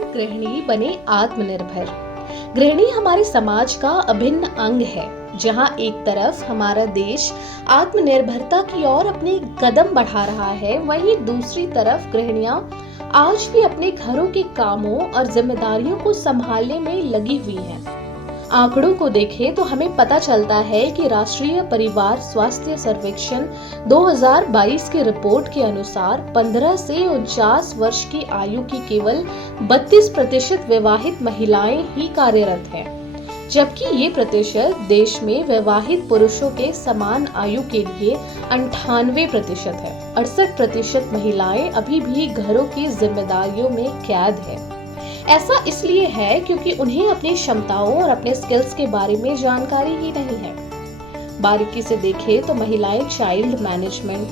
हर गृहिणी बने आत्मनिर्भर। गृहिणी हमारे समाज का अभिन्न अंग है। जहां एक तरफ हमारा देश आत्मनिर्भरता की ओर अपने कदम बढ़ा रहा है, वहीं दूसरी तरफ गृहिणियां आज भी अपने घरों के कामों और जिम्मेदारियों को संभालने में लगी हुई हैं। आंकड़ों को देखें तो हमें पता चलता है कि राष्ट्रीय परिवार स्वास्थ्य सर्वेक्षण 2022 की रिपोर्ट के अनुसार 15 से 49 वर्ष की आयु की केवल 32% विवाहित महिलाएं ही कार्यरत हैं, जबकि ये प्रतिशत देश में विवाहित पुरुषों के समान आयु के लिए 98% है। 68% महिलाएं अभी भी घरों की जिम्मेदारियों में कैद है। ऐसा इसलिए है क्योंकि उन्हें अपनी क्षमताओं और अपने स्किल्स के बारे में जानकारी ही नहीं है। बारीकी से देखें तो महिलाएं child management,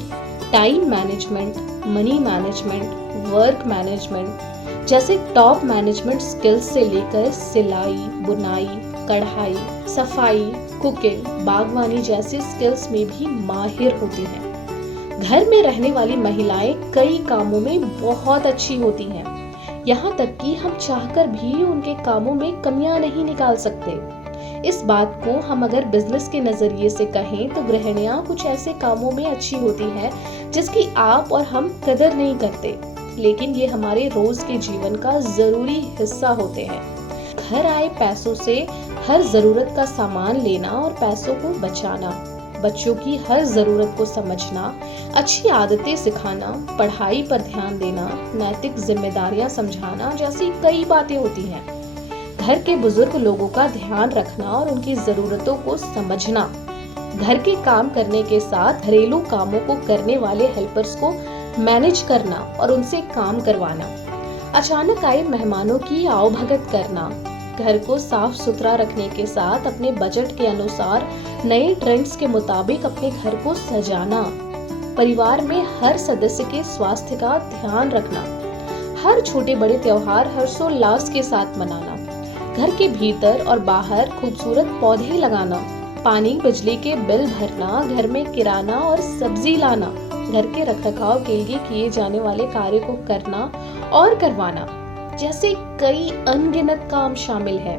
time management, money management, work management जैसे टॉप मैनेजमेंट स्किल्स से लेकर सिलाई, बुनाई, कढ़ाई, सफाई, कुकिंग, बागवानी जैसे स्किल्स में भी माहिर होती हैं। घर में रहने वाली महिलाएं कई कामों में बहुत अच्छी होती हैं, यहाँ तक कि हम चाहकर भी उनके कामों में कमियां नहीं निकाल सकते। इस बात को हम अगर बिजनेस के नजरिए से कहें तो गृहिणियां कुछ ऐसे कामों में अच्छी होती हैं जिसकी आप और हम कदर नहीं करते, लेकिन ये हमारे रोज के जीवन का जरूरी हिस्सा होते हैं। घर आए पैसों से हर जरूरत का सामान लेना और पैसों को बचाना, बच्चों की हर जरूरत को समझना, अच्छी आदतें सिखाना, पढ़ाई पर ध्यान देना, नैतिक जिम्मेदारियां समझाना जैसी कई बातें होती हैं। घर के बुजुर्ग लोगों का ध्यान रखना और उनकी जरूरतों को समझना, घर के काम करने के साथ घरेलू कामों को करने वाले हेल्पर्स को मैनेज करना और उनसे काम करवाना, अचानक आए मेहमानों की आवभगत करना, घर को साफ सुथरा रखने के साथ अपने बजट के अनुसार नए ट्रेंड्स के मुताबिक अपने घर को सजाना, परिवार में हर सदस्य के स्वास्थ्य का ध्यान रखना, हर छोटे बड़े त्योहार हर्षोल्लास के साथ मनाना, घर के भीतर और बाहर खूबसूरत पौधे लगाना, पानी बिजली के बिल भरना, घर में किराना और सब्जी लाना, घर के रखरखाव के लिए किए जाने वाले कार्य को करना और करवाना जैसे कई अनगिनत काम शामिल है।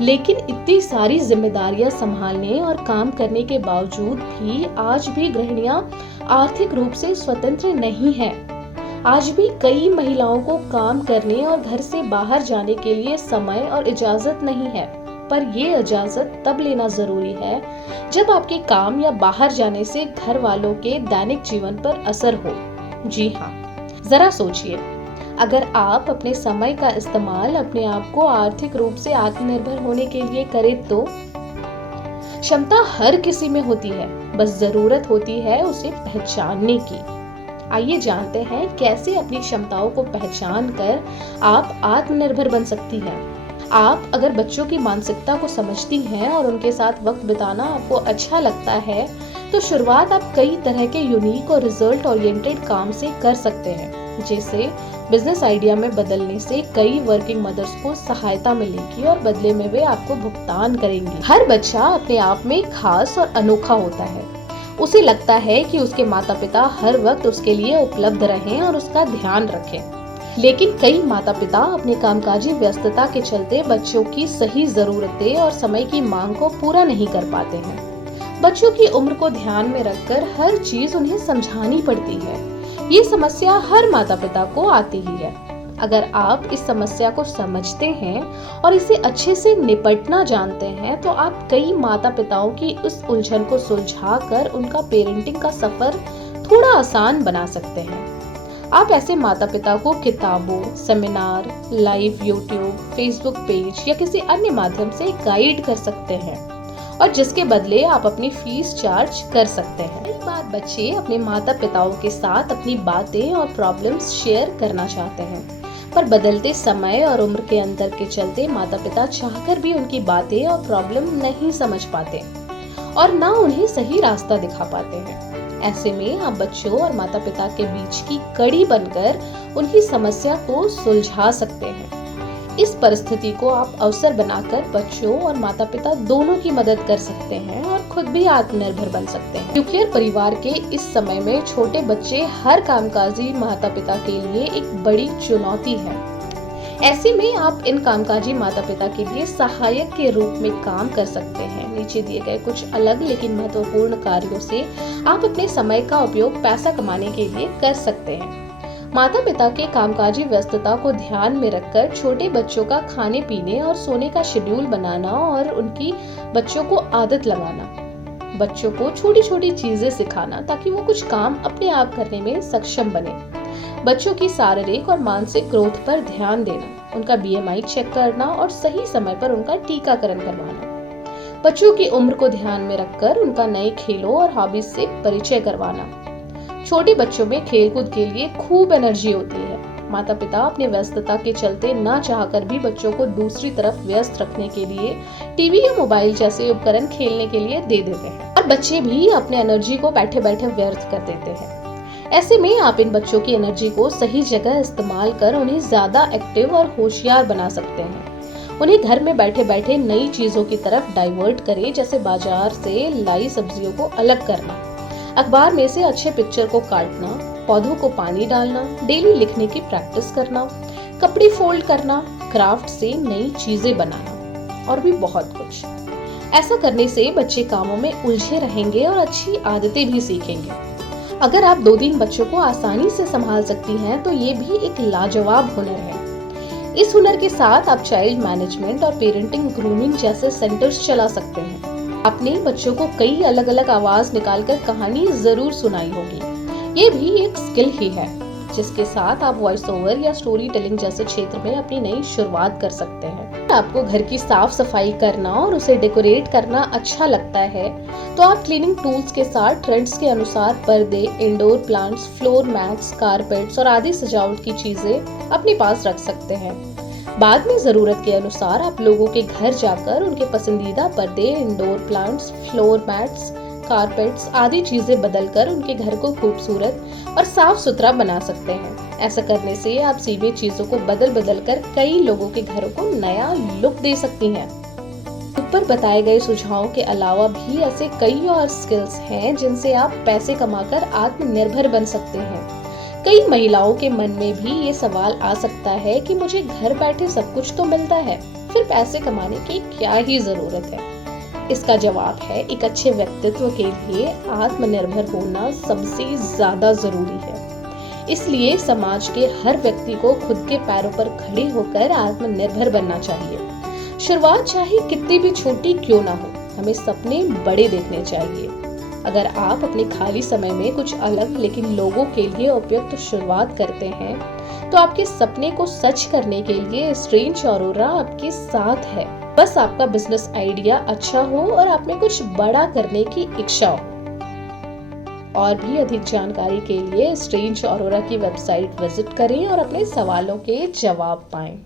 लेकिन इतनी सारी जिम्मेदारियां संभालने और काम करने के बावजूद भी आज भी गृहिणियां आर्थिक रूप से स्वतंत्र नहीं है। आज भी कई महिलाओं को काम करने और घर से बाहर जाने के लिए समय और इजाजत नहीं है, पर ये इजाजत तब लेना जरूरी है जब आपके काम या बाहर जाने से घर वालों के दैनिक जीवन पर असर हो। जी हाँ, जरा सोचिए, अगर आप अपने समय का इस्तेमाल अपने आप को आर्थिक रूप से आत्मनिर्भर होने के लिए करें तो क्षमता हर किसी में होती है, बस जरूरत होती है उसे पहचानने की। आइए जानते हैं कैसे अपनी क्षमताओं को पहचान कर आप आत्मनिर्भर बन सकती हैं। आप अगर बच्चों की मानसिकता को समझती हैं और उनके साथ वक्त बिताना आपको अच्छा लगता है तो शुरुआत आप कई तरह के यूनिक और रिजल्ट ओरिएंटेड काम से कर सकते हैं, जैसे बिजनेस आइडिया में बदलने से कई वर्किंग मदर्स को सहायता मिलेगी और बदले में वे आपको भुगतान करेंगी। हर बच्चा अपने आप में खास और अनोखा होता है। उसे लगता है कि उसके माता पिता हर वक्त उसके लिए उपलब्ध रहें और उसका ध्यान रखें। लेकिन कई माता पिता अपने कामकाजी व्यस्तता के चलते बच्चों की सही जरूरतें और समय की मांग को पूरा नहीं कर पाते हैं। बच्चों की उम्र को ध्यान में रखकर हर चीज उन्हें समझानी पड़ती है। ये समस्या हर माता पिता को आती ही है। अगर आप इस समस्या को समझते हैं और इसे अच्छे से निपटना जानते हैं तो आप कई माता पिताओं की उस उलझन को सुलझाकर उनका पेरेंटिंग का सफर थोड़ा आसान बना सकते हैं। आप ऐसे माता पिता को किताबों, seminar, live YouTube, Facebook page या किसी अन्य माध्यम से गाइड कर सकते हैं और जिसके बदले आप अपनी फीस चार्ज कर सकते हैं। कई बार बच्चे अपने माता पिताओं के साथ अपनी बातें और प्रॉब्लम्स शेयर करना चाहते हैं, पर बदलते समय और उम्र के अंतर के चलते माता पिता चाहकर भी उनकी बातें और प्रॉब्लम नहीं समझ पाते और ना उन्हें सही रास्ता दिखा पाते हैं। ऐसे में आप बच्चों और माता पिता के बीच की कड़ी बनकर उनकी समस्या को सुलझा सकते हैं। इस परिस्थिति को आप अवसर बनाकर बच्चों और माता पिता दोनों की मदद कर सकते हैं और खुद भी आत्मनिर्भर बन सकते हैं। न्यूक्लियर परिवार के इस समय में छोटे बच्चे हर कामकाजी माता पिता के लिए एक बड़ी चुनौती है। ऐसे में आप इन कामकाजी माता पिता के लिए सहायक के रूप में काम कर सकते हैं। नीचे दिए गए कुछ अलग लेकिन महत्वपूर्ण कार्यों से आप अपने समय का उपयोग पैसा कमाने के लिए कर सकते हैं। माता पिता के कामकाजी व्यस्तता को ध्यान में रखकर छोटे बच्चों का खाने पीने और सोने का शेड्यूल बनाना और उनकी बच्चों को आदत लगाना, बच्चों को छोटी छोटी चीजें सिखाना ताकि वो कुछ काम अपने आप करने में सक्षम बने, बच्चों की शारीरिक और मानसिक ग्रोथ पर ध्यान देना, उनका BMI चेक करना और सही समय पर उनका टीकाकरण करवाना, बच्चों की उम्र को ध्यान में रखकर उनका नए खेलों और हॉबीज से परिचय करवाना। छोटे बच्चों में खेलकूद के लिए खूब एनर्जी होती है। माता पिता अपने व्यस्तता के चलते ना चाहकर भी बच्चों को दूसरी तरफ व्यस्त रखने के लिए टीवी या मोबाइल जैसे उपकरण खेलने के लिए दे देते हैं और बच्चे भी अपने एनर्जी को बैठे बैठे व्यर्थ कर देते हैं। ऐसे में आप इन बच्चों की एनर्जी को सही जगह इस्तेमाल कर उन्हें ज्यादा एक्टिव और होशियार बना सकते हैं। उन्हें घर में बैठे बैठे नई चीजों की तरफ डाइवर्ट करें, जैसे बाजार से लाई सब्जियों को अलग करना, अखबार में से अच्छे पिक्चर को काटना, पौधों को पानी डालना, डेली लिखने की प्रैक्टिस करना, कपड़े फोल्ड करना, क्राफ्ट से नई चीजें बनाना और भी बहुत कुछ। ऐसा करने से बच्चे कामों में उलझे रहेंगे और अच्छी आदतें भी सीखेंगे। अगर आप 2-3 बच्चों को आसानी से संभाल सकती हैं तो ये भी एक लाजवाब हुनर है। इस हुनर के साथ आप चाइल्ड मैनेजमेंट और पेरेंटिंग ग्रूमिंग जैसे सेंटर्स चला सकते हैं। आपने बच्चों को कई अलग अलग आवाज निकालकर कहानी जरूर सुनाई होगी। ये भी एक स्किल ही है जिसके साथ आप वॉइस ओवर या स्टोरी टेलिंग जैसे क्षेत्र में अपनी नई शुरुआत कर सकते हैं। आपको घर की साफ सफाई करना और उसे डेकोरेट करना अच्छा लगता है तो आप क्लीनिंग टूल्स के साथ ट्रेंड्स के अनुसार पर्दे, indoor plants, floor mats, carpets और आदि सजावट की चीजें अपने पास रख सकते हैं। बाद में जरूरत के अनुसार आप लोगों के घर जाकर उनके पसंदीदा पर्दे, indoor plants, floor mats, carpets आदि चीजें बदलकर उनके घर को खूबसूरत और साफ सुथरा बना सकते हैं। ऐसा करने से आप सीमित चीजों को बदल बदल कर कई लोगों के घरों को नया लुक दे सकती हैं। ऊपर बताए गए सुझावों के अलावा भी ऐसे कई और स्किल्स हैं जिनसे आप पैसे कमाकर आत्मनिर्भर बन सकते हैं। कई महिलाओं के मन में भी ये सवाल आ सकता है कि मुझे घर बैठे सब कुछ तो मिलता है, फिर पैसे कमाने की क्या ही जरूरत है। इसका जवाब है, एक अच्छे व्यक्तित्व के लिए आत्मनिर्भर होना सबसे ज्यादा जरूरी है। इसलिए समाज के हर व्यक्ति को खुद के पैरों पर खड़े होकर आत्मनिर्भर बनना चाहिए। शुरुआत चाहे कितनी भी छोटी क्यों ना हो, हमें सपने बड़े देखने चाहिए। अगर आप अपने खाली समय में कुछ अलग लेकिन लोगों के लिए उपयुक्त शुरुआत करते हैं तो आपके सपने को सच करने के लिए स्ट्रेंज ऑरोरा आपके साथ है। बस आपका बिजनेस आइडिया अच्छा हो और आप में कुछ बड़ा करने की इच्छा हो। और भी अधिक जानकारी के लिए स्ट्रेंज ऑरोरा की वेबसाइट विजिट करें और अपने सवालों के जवाब पाएं।